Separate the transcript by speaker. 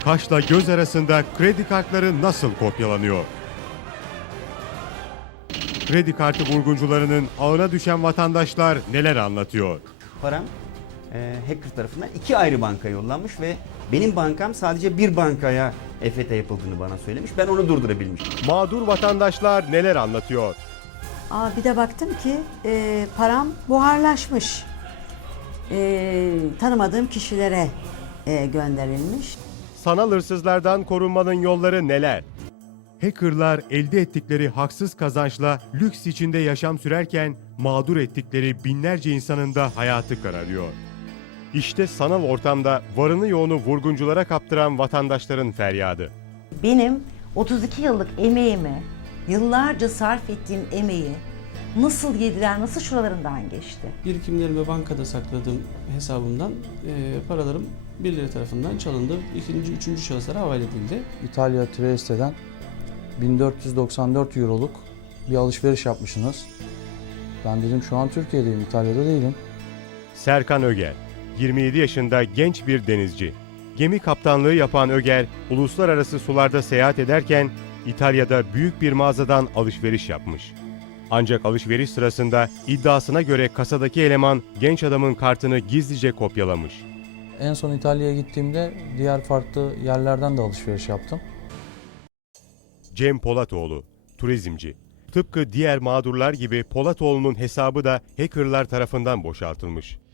Speaker 1: Kaşla göz arasında kredi kartları nasıl kopyalanıyor? Kredi kartı vurguncularının ağına düşen vatandaşlar neler anlatıyor?
Speaker 2: Param hacker tarafından 2 ayrı banka yollanmış ve benim bankam sadece bir bankaya EFT yapıldığını bana söylemiş. Ben onu durdurabilmişim.
Speaker 1: Mağdur vatandaşlar neler anlatıyor?
Speaker 3: Bir de baktım ki param buharlaşmış. Tanımadığım kişilere gönderilmiş.
Speaker 1: Sanal hırsızlardan korunmanın yolları neler? Hackerlar elde ettikleri haksız kazançla lüks içinde yaşam sürerken mağdur ettikleri binlerce insanın da hayatı kararıyor. İşte sanal ortamda varını yoğunu vurgunculara kaptıran vatandaşların feryadı.
Speaker 4: Benim 32 yıllık emeğimi, yıllarca sarf ettiğim emeği nasıl yediler, nasıl şuralarından geçti?
Speaker 5: Birikimlerimi bankada sakladığım hesabımdan paralarım birileri tarafından çalındı. İkinci, üçüncü şahıslara havale edildi.
Speaker 6: İtalya Trieste'den 1494 euroluk bir alışveriş yapmışsınız. Ben dedim şu an Türkiye'deyim, İtalya'da değilim.
Speaker 1: Serkan Öger, 27 yaşında genç bir denizci. Gemi kaptanlığı yapan Öger, uluslararası sularda seyahat ederken İtalya'da büyük bir mağazadan alışveriş yapmış. Ancak alışveriş sırasında iddiasına göre kasadaki eleman genç adamın kartını gizlice kopyalamış.
Speaker 6: En son İtalya'ya gittiğimde diğer farklı yerlerden de alışveriş yaptım.
Speaker 1: Cem Polatoğlu, turizmci. Tıpkı diğer mağdurlar gibi Polatoğlu'nun hesabı da hackerlar tarafından boşaltılmış.